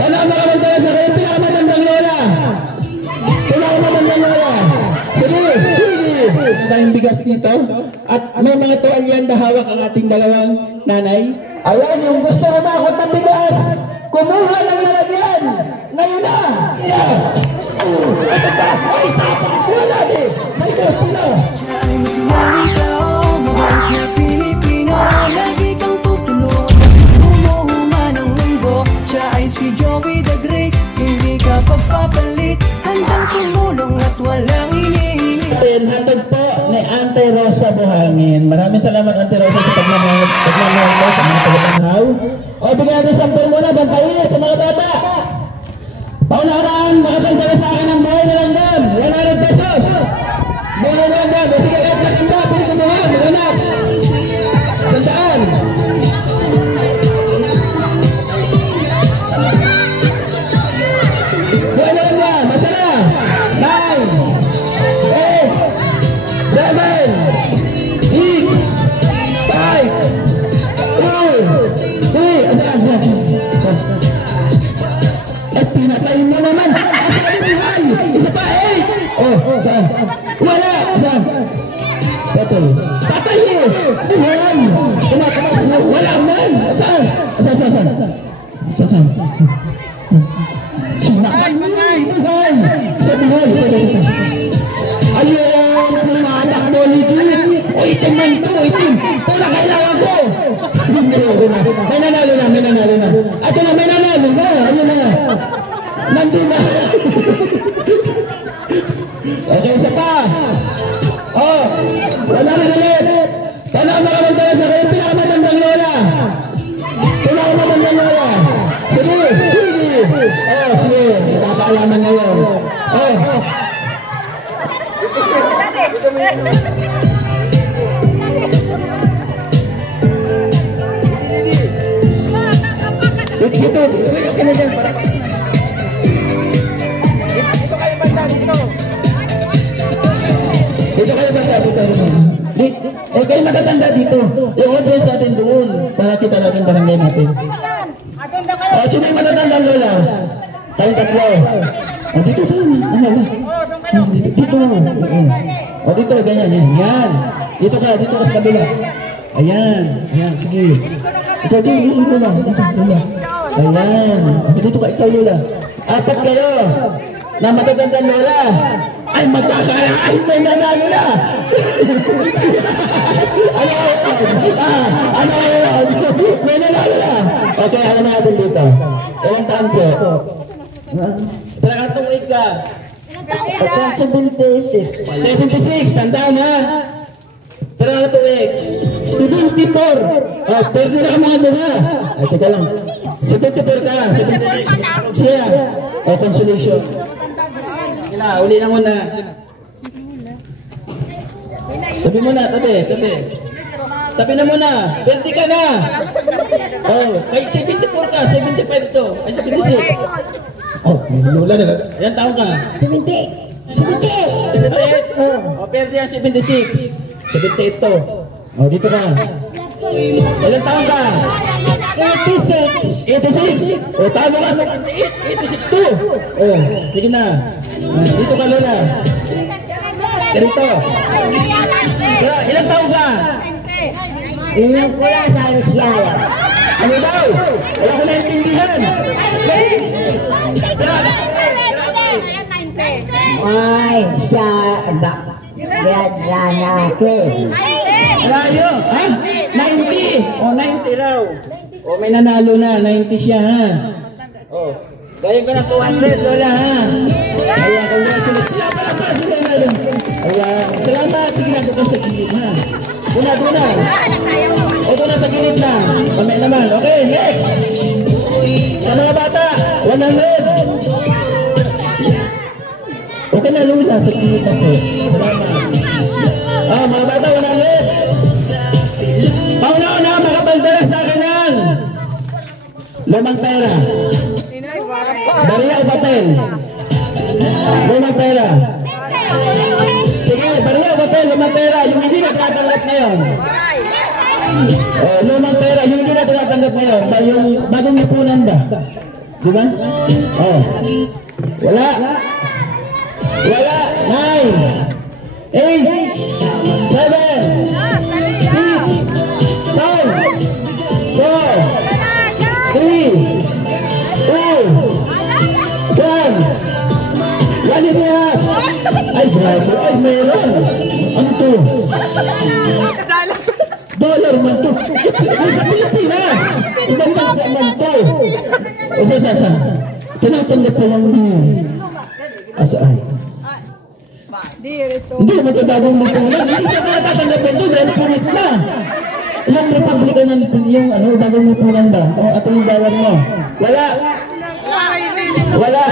Sana maraming tayo sa kayo pinakamatandang lola. Pinakamatandang lola. Sige, sige. Tayong bigas dito. At may mga tuwalyan na hawak ang ating dalawang nanay. Ayan, yung gusto kumakot ng bigas, kumuha ng lalagyan. Ngayon na. Yeah. Ito pa. Ay, sapa. Wala din. May gusto na. Si Joey the Great, hindi ka pagpapalit, handang tumulong at walang hinihingi. Hatag po ni Ante Rosa Buhangin. Maraming salamat Ante Rosa sa pagmamahal sa mga tagapanghaw. O bigyan natin sampol muna, bantayin sa mga bata. Paunahan, makasantala sa akin ng bahay na langgam. 100 pesos. Bahay na langgam. Sige kahit na kanda, pili ko mga anak. Saan? Pinatayin mo naman. Asan ang buhay? Isa pa, saan? Wala. Saan? Patay. Patay eh. Buhay. Wala man. Saan? Saan? Sinakay mo na. Buhay. Sa buhay. Ayun. Mga anak mo legit. O itim man to. Itim. Ito na kailangan ko. May nanalo na. Ito na, may nanalo na. Ano na? Nandun na. Okay, isa pa. Wala na ulit. Sana maraming tayo sa kayo pinakamatandang lola. Pinakamatandang lola. Sige. Sige. Napaalaman ngayon. Dito. Dito kayo banda dito. Kayo matatanda dito. I-address natin doon para kita natin barangay natin. Sino yung matatanda lola? Tayong tatlo. Dito. Dito, ganyan. Yan. Dito ka sa kabila. Ayan. Sige. Dito lang. Ayan. Dito ka ikaw lola. Apat kayo na matatanda lola. Ay magkakala, ay may nanalo na! Ano yun? May nanalo na! Okay, alam natin dito. Ilang taon po? Talagang tuwid ka. 76. 76, tandaan ha? Talagang tuwid. 74. Pwede na ka mga doha. Ay, teka lang. 74 ka. 76. Siya. Consolation. Uli na muna. Tabi muna, tabi. Tabi na muna. 20 ka na. Kay 74 ka, 75 to. Ay 76. Lula na. Ilan taon ka? 70. 78? Pwede yan 76. 78 to. Dito ka. Ilan taon ka? 86. Tama ka sa 86 to. Sige na. Dito ka lola. Ganito. Ilang taon ka? Ilang ko lang sa Luciana. Ano daw? Wala ko naintindihan. Ay, sa Rayo. Ha? 90. 90 raw. May nanalo na. 90 siya ha. Gaya ko na 200 lola ha. Ayan, congratulations. Ayan, salamat. Sige na doon sa gilid ha. Duna. Doon sa gilid na. Kamay naman. Okay, next. Sa mga bata, 100. Okay na lula sa gilid na po. Salamat. Mga bata, 100. Pauna-una, makapaldala sa akin ng lumang pera. Bariya o batel? Lumang pera. Sige, bariya o batel, lumang pera. Yung hindi na tinatanggap ngayon. Lumang pera, yung hindi na tinatanggap ngayon. Yung bagong lipunan ba? Di ba? Oh. Wala. Wala. 9, 8, 7, 6, 5, 4, 3, 2, 1. Yan ito yan. Ay, grabe. Ay, meron. Ano to? Dollar man to. Sa Pilipinas. Ibang bansa man to. O sa. Tinatanggap ko lang niyo. Asaan? Hindi, magkabagong lipunan. Hindi siya natatanggapin to. Dahil punit na. Ilang Republican ng yung bagong lipunan ba? At yung dollar mo? Wala. Wala.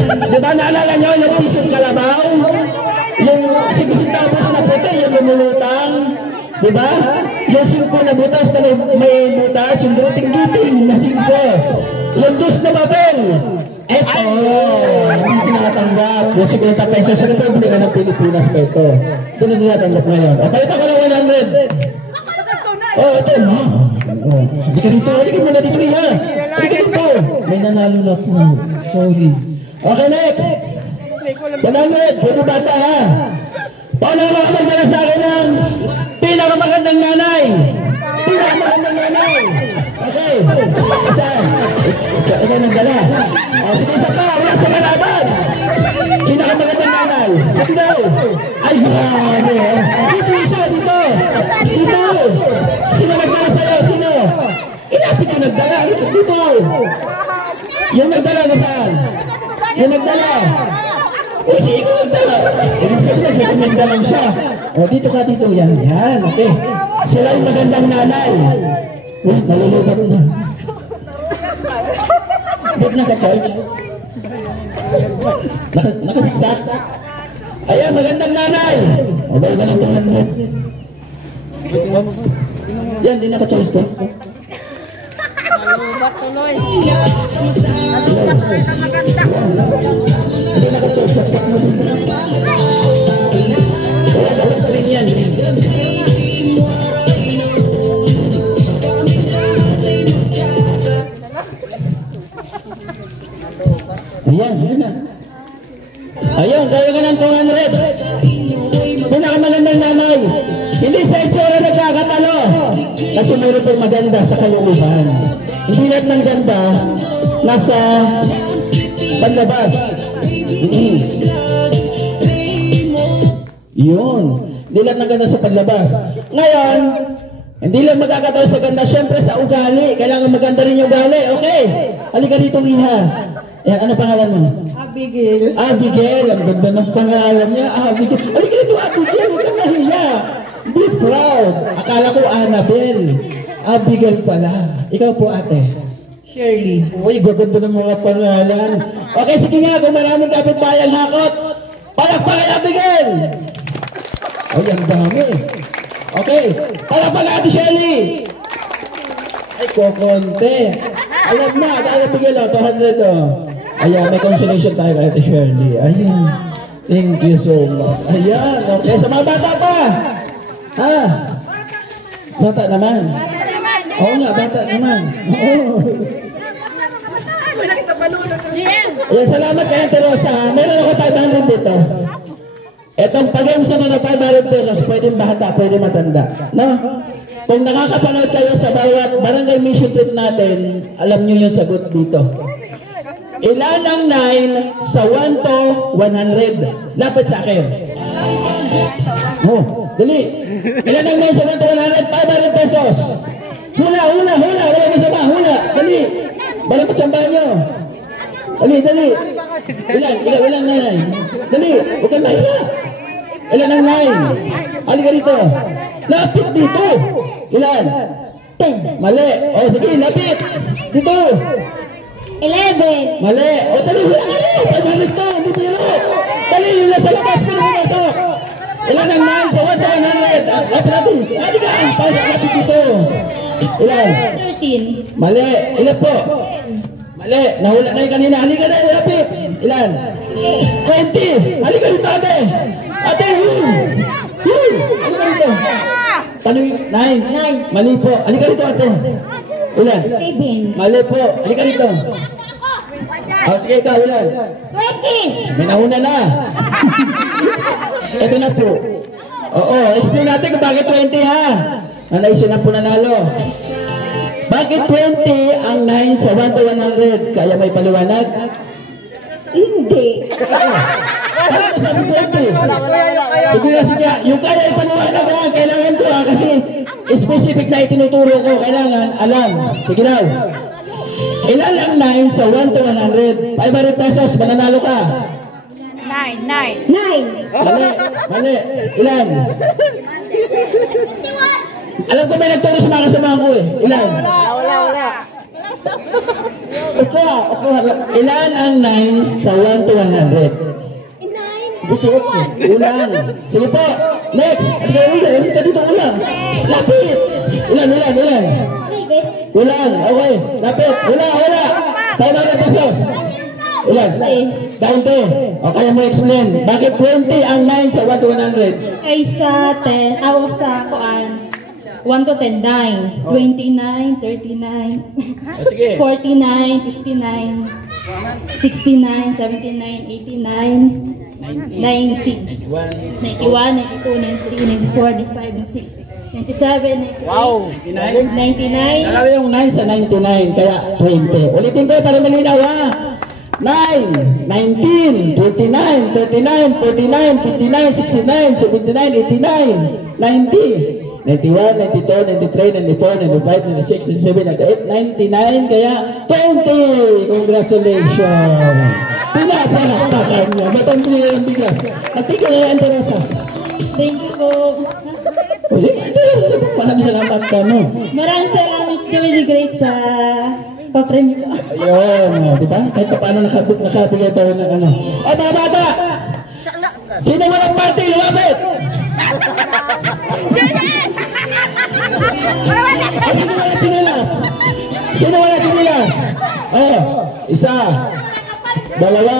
Diba naalala nyo yung pisong kalabaw? Yung 6 tapos na puti, yung lumulutang. Diba? Yung 5 na butas na may butas, yung duting-duting na 5. Yung 2 na babel. Eto, hindi tinatanggap. Yung 50 pesos sa Republika ng Pilipinas pa ito. Ito na tinatanggap ngayon. O, palita ko na 100. Oh, ito na. Hindi ka dito. Hindi ka muna dito, ha? Hindi ka dito. May nanalo na po. Sorry. Okay, next. 100. Pwede bata, ha? Paano ka magdala sa akin ng pinakamagandang nanay? Pinakamagandang nanay. Okay. Saan? Ikaw nagdala. O, sige, isa pa. Wala sa kalaban. Pinakamagandang nanay. Sige daw. Ay, grabe. Dito isa, dito. Dito. Sino nagdala sa'yo? Sino? Inapit yung nagdala. Dito. Yung nagdala na saan? Yung nagdala. O, sige ko nagdala. Ibig sabihin, nagrekomenda lang siya. O, dito ka, dito. Yan, yan. Okay. Sila yung magandang nanay. Uy, nalulubat na. Ba't naka-charge? Nakasaksak? Ayan, magandang nanay. O, ba iba ng tungan mo? Yan, di naka-charge to. Nalubat tuloy. Hindi naka-charge sa spot mo. Kaya dapat rin yan. Ayan, yun na. Ayun, gaya ka ng 200. Pinakamagandang nanay. Hindi sa itsura nagkakatalo. Kasi mayroon pong maganda sa kalooban. Hindi lahat ng ganda nasa panlabas. Yun. Hindi lahat ng ganda sa panlabas. Ngayon, hindi lang magkakatalo sa ganda, syempre sa ugali. Kailangan maganda rin yung ugali. Okay. Halika dito, Iha. Ayan, ano pangalan mo? Abigail. Abigail. Ang ganda ng pangalan niya. Abigail. Halika dito, Abigail. Huwag kang mahiya. Be proud. Akala ko Annabelle. Abigail pala. Ikaw po, ate. Shirley. Uy, gaganda ng mga pangalan. Okay, sige nga. Kung maraming kapitbayang hakot, palakpakan Abigail. Ay, ang dami. Okay. Palakpakan ate Shirley. Ay, kukonte. Alam na, Abigail, 200 to. Ayan, may consolation tayo kay ate Shirley. Ayan. Thank you so much. Ayan, okay. Sa mga bata pa. Ha? Bata naman. Oo nga, bata naman. Oo. Ayan, salamat kay Ate Rosa. Meron ako 500 dito. Etong pag-emsa na 500 pesos, pwedeng bata, pwedeng matanda. No? Kung nakakapanood kayo sa bawat barangay mission trip natin, alam nyo yung sagot dito. Ilan ang 9 sa 1 to 100? Lapit sa akin. Oh, dali. Ilan ang 9 sa 1 to 100? 500 pesos. Hula. Wala masama. Hula. Dali. Balang patsambahan nyo. Dali. Ilan nanay? Dali. Huwag kang mahiya. Ilan ang 9? Halika dito. Lapit dito. Ilan? Mali. O, sige, lapit. Dito. 11. Mali. O, dali. Wala kayo. 500 to. Hindi biro. Dali, yun na sa labas. Pero pumasok. Ilan ang 9 sa 1 to 100? Lapit natin. Halika. Lapit dito. Ilan? 13. Mali. Ilan po? Mali. Nahula na yung kanina. Halika na. Lapit. Ilan? 20. Halika dito, ate. Ate, halika dito. Tanong 9. Mali po. Halika dito, ate. Ilan? 7. Mali po. Halika dito. Oh, sige, ikaw, ilan? 20. May nauna na. Ito na po. Oo, explain natin kung bakit 20 ha. Nanay siya na po nanalo. Bakit 20 ang 9 sa 1 to 100? Kaya may paliwanag? Hindi. Ano sabi 20? Sige na, sige. Yung kaya ay paliwanag ha. Kailangan ko ha. Kasi specific na itinuturo ko. Kailangan alam. Sige daw. Ilan ang 9 sa 1 to 100? 500 pesos. Mananalo ka. 9. Mali. Mali. Ilan? Alam ko may nagturo sa mga kasamahan ko eh. Ilan? Wala. Ilan ang 9 sa 1 to 100? 9. Ulan. Sige po. Next. Ulan. Dito ulan. Lapit. Ulan. Ulan. Okay. Lapit. Wala. 500 pesos. Ulan. 20. O kaya mo explain. Bakit 20 ang 9 sa 1 to 100? Ay sa 10, sa kuan. 1 to 10, 9. 29, 39, Sige. 49, 59, 69, 79, 89, 90, 91, 92, 93, 94, 95, 96, 97, 98, Wow. 99. Nalawa yung 9 sa 99, kaya 20. Ulitin ko para malinaw ha. 9, 19, 29, 39, 49, 59, 69, 79, 89, 90, 91, 92, 93, 94, 95, 96, 97, 98, 99, kaya 20! Congratulations! Pinapalakpakan niya. Ba't niya ang bigas? Natigil na yung Anterosas. Thank you po. Maraming salamat ka mo. Maraming salamat Joey Great sa papremyo ko. Ayun, di ba? Kahit pa paano nakabigay tayo ng ano. O mga bata! Sino walang party? Lumapit! Sino walang sinilas? Sino walang sinilas? Oh, isa, dalawa,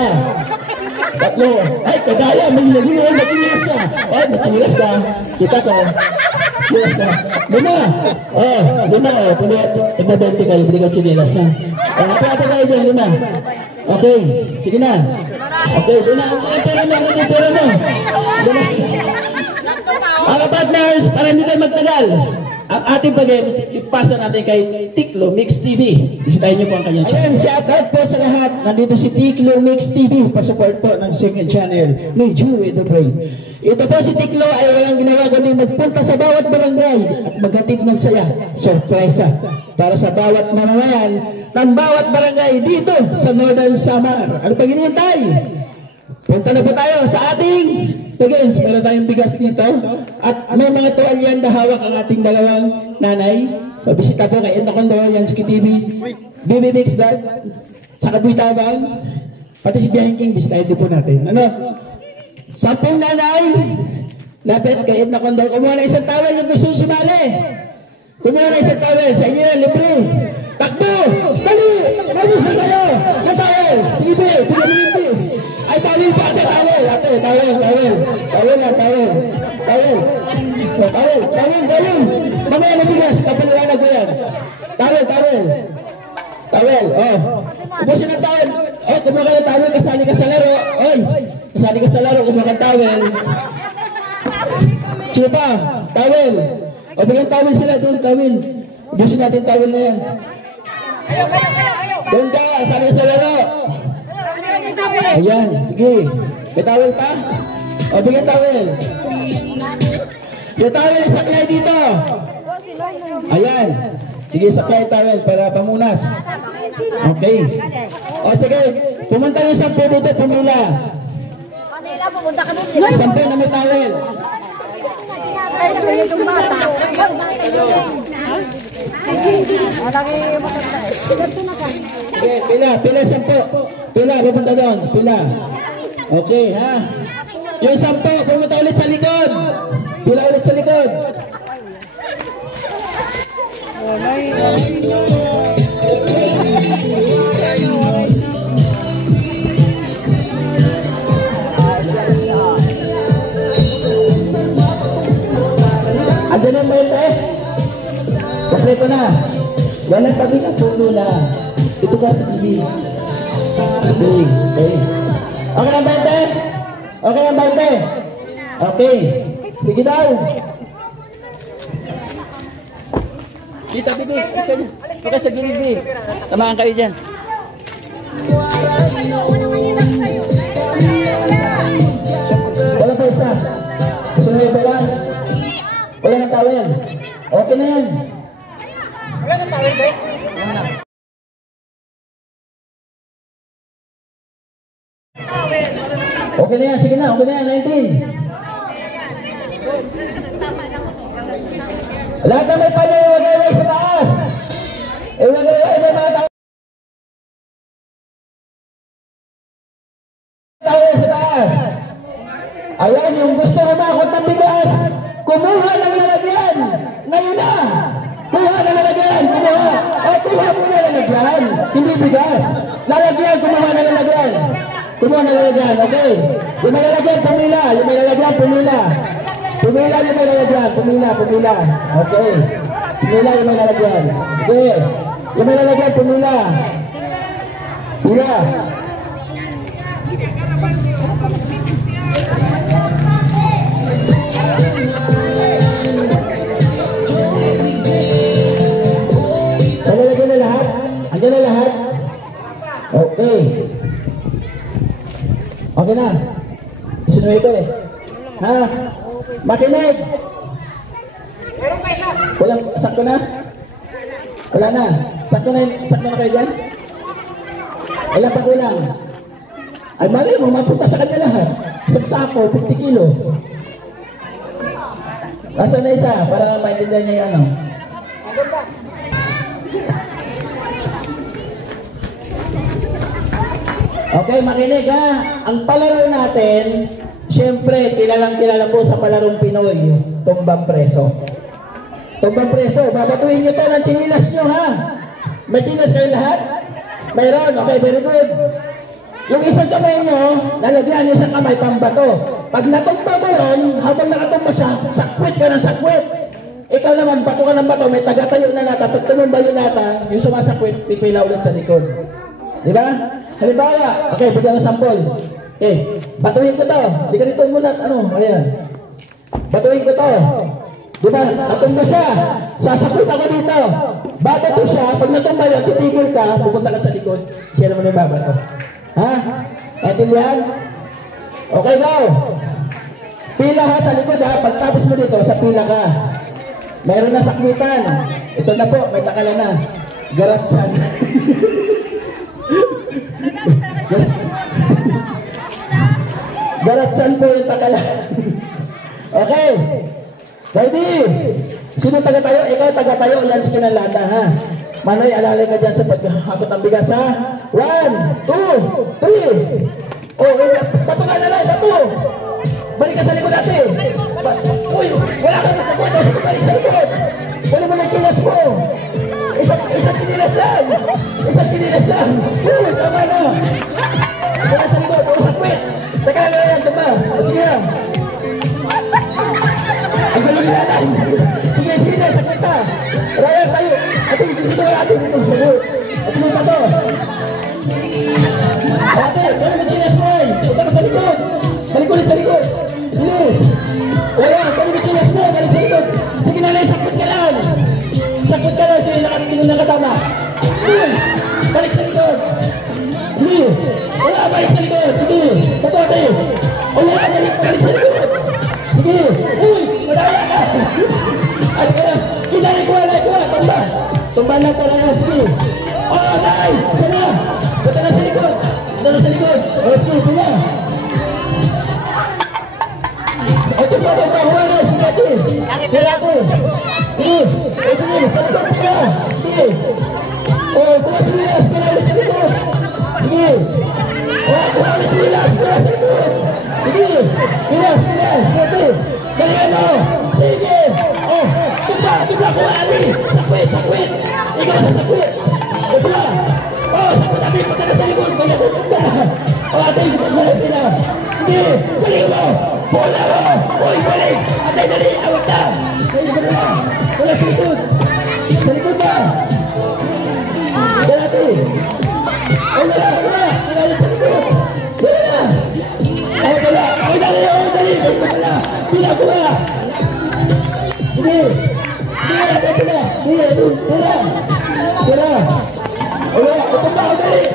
tatlo. Ay, kagaya, may naging sinilas ka. Ay, sinilas ka. Kita ko. Sinilas ka. Lima. Oh, lima. Tigna-20 kayo. Bili ka sinilas ha. Pwede kayo dyan, lima. Okay, sige na. Okay, doon na. Ang pera mo. Mga partners, para hindi tayo magtagal, ang ating pag-games, ipasa natin kay Tiklo Mix TV. Bisitahin niyo po ang kanyang channel. Ayan, shout out po sa lahat. Nandito si Tiklo Mix TV. Pasupport po ng second channel ni Joey Duboy. Ito po si Tiklo ay walang ginawa kundi magpunta sa bawat barangay at maghatid ng saya, sorpresa, para sa bawat mamamayan ng bawat barangay dito sa Northern Samar. Ano pag hinihintay? Punta na po tayo sa ating pag-games. Meron tayong bigas dito. At may mga tuwalyan na hawak ang ating dalawang nanay. Pabisita po kay Enda Condo, Yansky TV, BB Mix Vlog, sa Kabuitabang, pati si Biyahin King, bisitahin din po natin. Ano? 10 nanay, lapit kay Enda Condo. Kumuha na isang tawel yung gusto sumali. Kumuha na isang tawel. Sa inyo na, libre. Takbo! Dali! Malis na tayo! Yung tawel! Sige be! Sige. Ay, tawel pa ate, tawel! Ate, tawel! Tawel na, tawel! Tawel! Mamaya na bigas, kapaliwanag ko yan. Tawel, oh. Ubusin ang tawel. Oh, kumuha ka ng tawel, kasali ka sa laro. Oy, kasali ka sa laro, kumuha ka ng tawel. Sino pa? Tawel. O, bigyan tawel sila doon, tawel. Ubusin natin tawel na yan. Doon ka, kasali ka sa laro. Ayan, sige. May tawel pa? O, bigyan tawel. Yung tawel, saklay dito. Ayan. Sige, saklay tawel para pamunas. Okay. O, sige. Pumunta yung 10 dito, pumula. 10 na may tawel. Sige, pila 10. Pila, pupunta doon. Pila. Okay, ha? Yung 10, pumunta ulit sa likod. Pila ulit sa likod. Andun ang mail eh. Kompleto na. Walang tabi na puno na. Ito ka sa TV. Okay. Okay ang 20? Okay ang 20? Okay. Sige daw. Dito, dito. Okay, sa gilid. Tamaan kayo dyan. Wala pa isa. Sunod ba lang? Wala nang tawin. Okay na yan. Wala nang tawin, ba? Okay na yan. Sige na. Okay na yan. 19. Lahat na may panya, iwagay sa taas. Iwagay may mga tao. Tayo sa taas. Ayan, yung gusto kumakot ng bigas, kumuha ng lalagyan. Ngayon na. Kuha ng lalagyan. Kumuha. Kuha muna ng lalagyan. Hindi bigas. Lalagyan, kumuha ng lalagyan. Kumuha ng lalagyan, okay. Yung may lalagyan, pumila. Yung may lalagyan, pumila. Pumila yung may lalagyan. Pumila. Okay. Pumila yung may lalagyan. Okay. Yung may lalagyan, pumila. Pila. Lalagyan na lahat? Andiyan na lahat? Okay. Okay na. Sino ito eh? Ha? Makinig! Meron pa isa. Walang, sakto na? Wala na. Sakto na kayo dyan? Wala pa kulang. Ay mali mo, mapunta sa kanya lahat. Isang sako, 50 kilos. Nasaan na isa? Para maintindihan niya yung ano. Okay, makinig ha. Ang palaro natin, siyempre, kilala po sa palarong Pinoy, tumbang preso. Tumbang preso, babatuhin nyo to ng chinilas nyo ha. May chinilas kayo lahat? Mayroon, okay, very good. Yung isang kamay nyo, lalagyan yung isang kamay pambato. Pag natumba mo yun, habang nakatumba siya, sakwit ka ng sakwit. Ikaw naman, bato ka ng bato, may tagatayo na nata. Pag tumumba yung nata, yung sumasakwit, pipila ulit sa likod. Diba? Halimbawa, okay, bigyan ng sampol. Okay, batuhin ko to. Di ka dito muna, ano, ayan. Batuhin ko to. Diba? Natumba siya. Sasakwit ako dito. Babato siya. Pag natumba yan, titigil ka, pupunta ka sa likod. Siya naman yung babato. Ha? Naintindihan? Okay daw. Pila ha sa likod ha. Pagtapos mo dito, sa pila ka. Mayroon na sakwitan. Ito na po, may takala na. Garatsan. Garatsan po yung takala. Okay. Ready? Sino taga-tayo? Ikaw taga-tayo. Yan si Kinalata ha. Manoy, alalay ka dyan sa paghakot ng bigas ha. 1, 2, 3. Oh, bato ka na lang. Bato. Balik ka sa likod natin. Uy, wala ka na sa likod. Balik sa likod. Wala mo na kilas mo. Isang kinilas lang. Isang kinilas lang. Uy, tama na. Wala sa likod. Wala sa kwit. Teka na yan, tama. Sige lang. Ang galing natin. Sige, sige, sa kwita. Raya tayo. Ate, dito na natin. At sige pa to. Ate, wala mo chinas mo. Punta ka sa likod. Sa likod. Sige. Wala, wala mo chinas mo. Balik sa likod. Sige na lang, sakot ka lang. Sakot ka lang. Sino nakatama. Sige. Balik sa likod. Sige. Wala, balik sa likod. Sige. Bato, ate. Wala, balik sa likod. Sige. Uy, madaya ka. At kaya, kinari ko. Tumba. Tumba lang ko lang. Sige. Oh, nay. Sana. Punta na sa likod. Oh, sige, pula. Ito pa, huwag na. Sige, ate. Kaya ako. Sige. Sige, sa likod pula. Sige. Oh, kuha sinilas. Pula ulit sa likod. Sige. Oh, kuha ulit sinilas. Pula sa likod. Sige. Sinilas. Sige. Galingan mo. Sige. Oh, tumba ko ali. Sakwit. Ikaw sa sakwit. Pula. Oh, sakwit ate. Punta na sa likod. Oh, ate. Balik na. Sige. Balik mo. Bola mo. Uy, balik. Ate, dali. Awag na. Wala sa likod. Sa likod ba? Wala ate. Wala. Wala sa likod. Sige, tira. Tira. Wala, upo ba? Dali.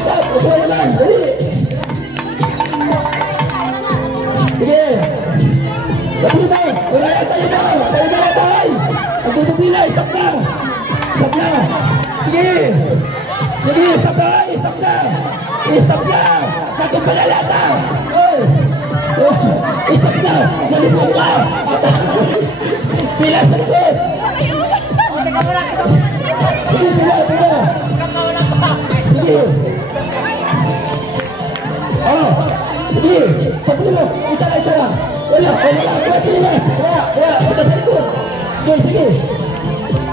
Stop. Upo naman. Dali. Sige. Lapit na. Wala na tayo na. Tayo na tayo. Ang tutupila. Stop na. Stop na. Sige. Sige, stop na. Stop na. Stop na. Katong palalata. Stop na. Salipon ka. Pila sa likod. Sige, pila. Sige. Sige. Sabi mo. Isa na. Wala. Wala. Isa sa likod. Sige.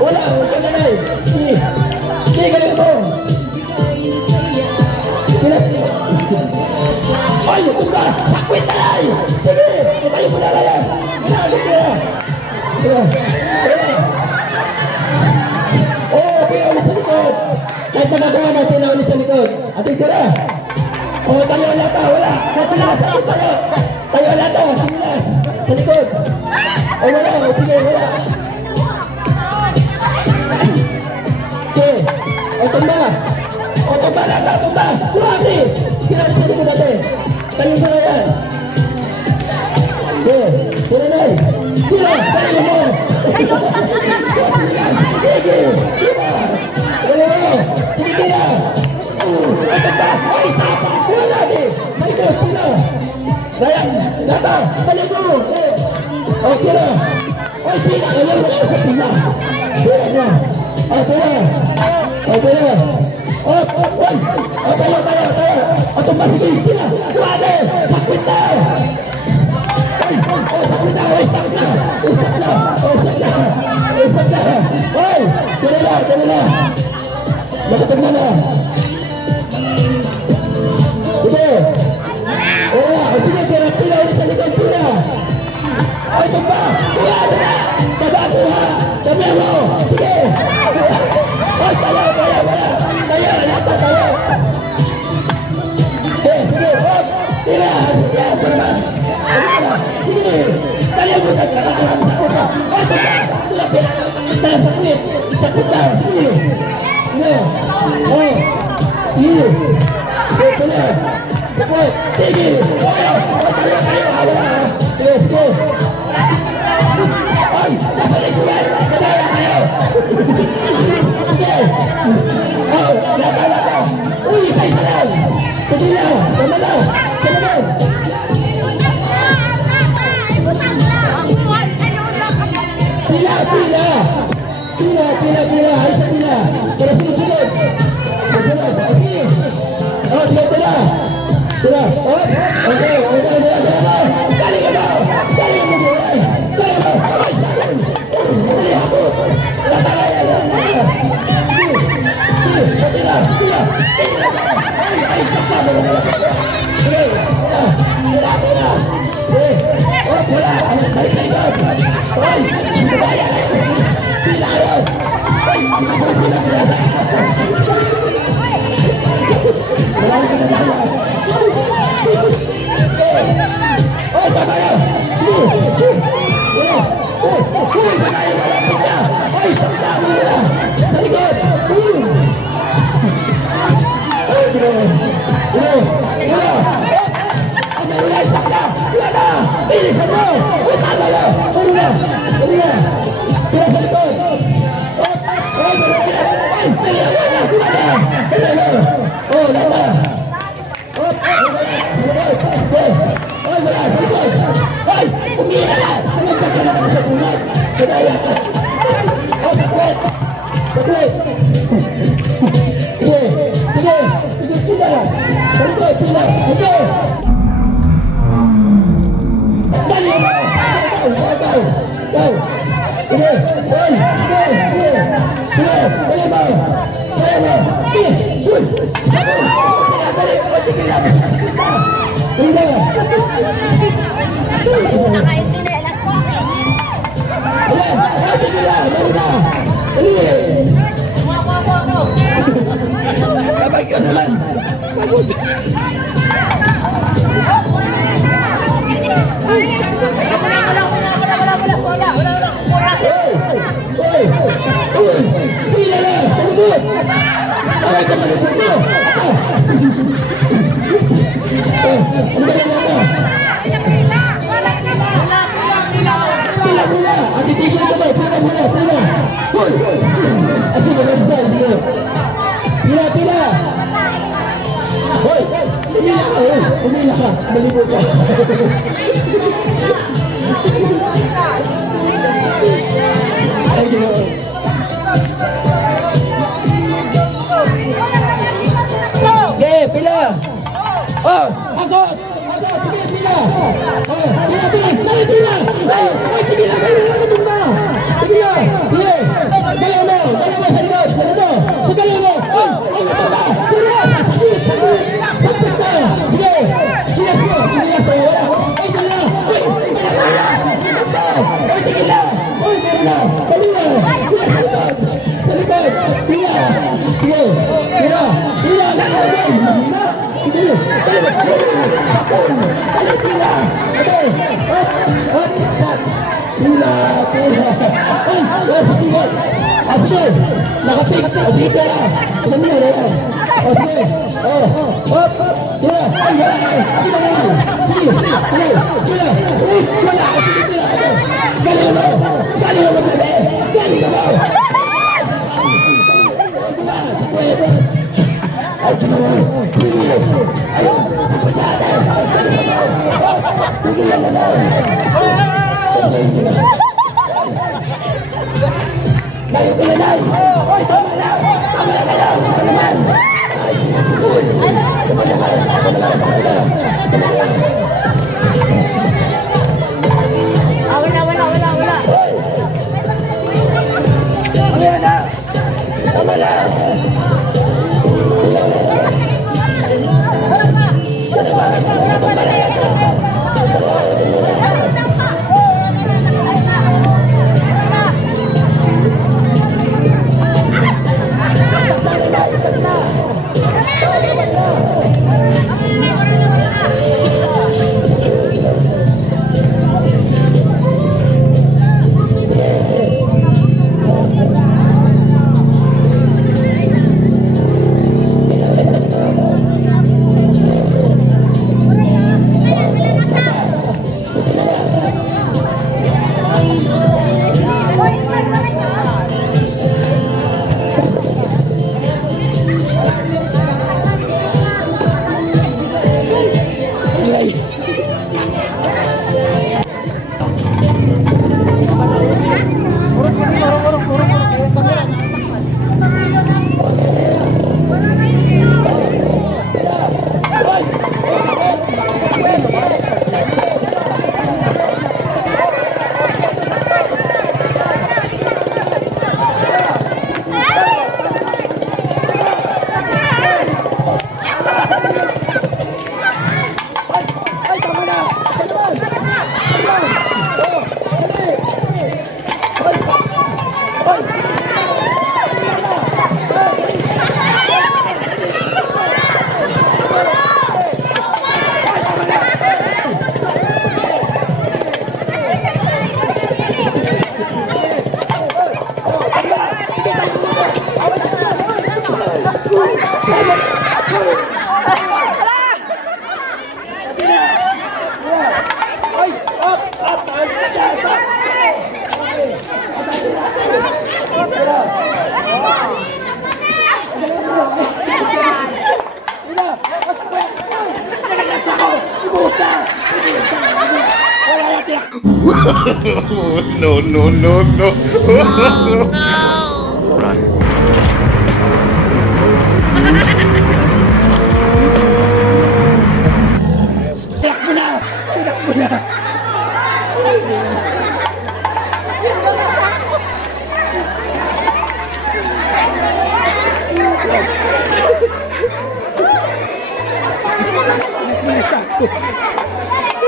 Wala. Huwag na. Sige. Sige, ganun mo. Pila sa likod. Ay, huwag ka. Sakwit na lang. Sige. Tumayo mo na lang. Sige. Pinaulit sa likod. Kahit nagagawa mo, pinaulit sa likod. Ate, tira. Tayo lang ka, wala. Tayo lang ka, sinilas. Sa likod. Wala. Sige, wala. Okay. Tumba lang ka, tumba. Tumba. Pinaulit sa likod natin. Tayo sa yan. Okay. Tira na. Tira. Tayo mo. Sige. Wala. Tira. Ay, sapa! Wala din! May Diyos, sila! Dayan! Nata! Balik mo! O, tira! Ay, tira! Ayaw mo sa pila! Tira niya! O, tira! O, tira! O, ay! O, tayo! O, tumba, sige! Tira! Suwade! Sakwit na! Ay! O, sakwit na! O, stop na! Ay! Tira na! Nakatag na na! Sige! Sige, sira! Pila ulit sa likod! Pila! Ay, tumba! Pila! Baba ko ha! Sabi mo! Sige! Ay, sayo! Sayo! Nata! Sayo! Sige! Hop! Tira! Sige! Sige! Sayo mo na! Ay, tumba! Pila! Pila! Sakit! Sakit na! Sige! Sige! Oh! Sige! Sige! Sige! Sige! Ay! Nasa likuan! Sabaya kayo! Sige! Oh! Natala ka! Uy! Isa lang! Sige na! Sama na! Pila! Ay sa pila! Pero sunod! Sige! Oh! Sige! Tira! Tira! Oh! Okay! Dali ka daw! Dali mo! Ay! Sakon! Dali ako! Sige! Tira! Ay! Sakta mo! Sige! Tira! Sige! Oh! Wala! Dali sa likod! Ay! Sabaya! Pila yun! Ay! Oh, babaya! Ay, sakta mo na! Sa likod! Wala, sakta! Wala! Bilisan mo! Tama na! Wala! Tira sa likod! Ay, oh, lama! Ay, wala! Sa likod! Ay! Umira na! Nagkaka na ka sa bulat! Kadaya ka! Oh, sakwet! Sakwet! Sige! Sige! Sige! Sige! Sa likod! Sige! Sige! Dali mo! Go! Go! Sige! Ay! Sige! Sige! Sige! Dali mo! Dali mo! Sige! Uy! Sabon! Dali mo! Sige lang! Sige lang! Sige lang! Nakaipinelas ko eh. Sige lang! Dali na! Dali! Kapag ka na lang! Pagod! Wala! Pila na! Pagod! Ay, kamalit mo! Pila muna! Ang titigil ka daw! Pila muna! Pila! Hoy! Asin na lang sa iyo! Pila! Pila! Hoy! Pila ka! Pumila ka! Malibot ka! Thank you. Okay, pila. Oh, ako. Sige, pila. Oh, pila. Pila. Oh, sige na. Sige na. Sige na. Sige. Dalaw mo sa likod. Sa dalaw mo. Oh, tama. Sige. Sakit na. Sige. Sige. Ay, dala. Ay, sige na.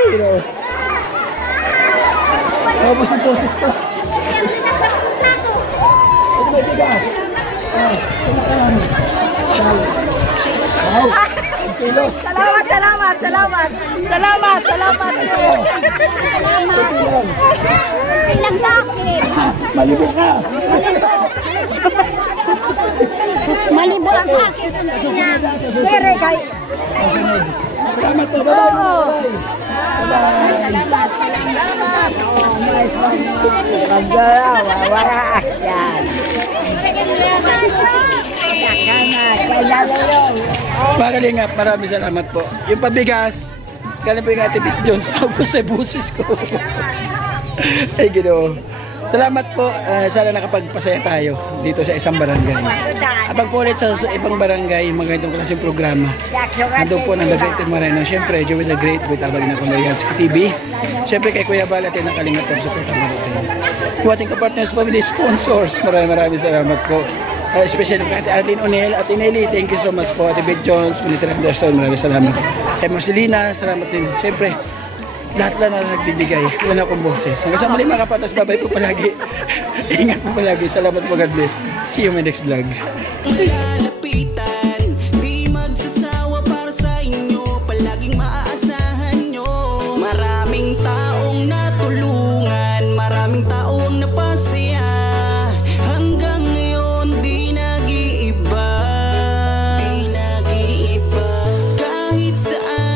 No. Tapos ang boses ko. Ito may bigas. Salamat. Wow. Kilos. Salamat. salamat, salamat. Salamat, salamat. Ilang sa akin. Malibo ka. Malibo lang sa akin. Kere kay. Salamat po. Bye-bye. Mga kalingap, maraming salamat po. Yung pabigas, galing po yung Ate Vic Jones, tapos sa busis ko. Ay, Ginoo. Salamat po. Sana nakapagpasaya tayo dito sa isang barangay. Kapag po ulit sa ibang barangay, mga ganitong klaseng programa, nandun po ng The Great and Moreno. Siyempre, Joey the Great with Abagin ako Marian sa TV. Siyempre, kay Kuya Bal at yung nakalingat po sa support natin. Yung ating kapartners, family sponsors, maraming salamat po. Especially kay Ate Arlene O'Neill at Ineli, thank you so much po. Ate Beth Jones, Military Anderson, maraming salamat. Kay Marcelina, salamat din. Siyempre, lahat lang na nagbibigay. Wala akong boses. Hanggang sa muli mga kapatas, babay po palagi. Ingat po palagi. Salamat po, God bless. See you in my next vlog. Lalapitan, di magsasawa para sa inyo, palaging maaasahan nyo. Maraming taong natulungan, maraming taong napasaya. Hanggang ngayon di nag-iiba, kahit saan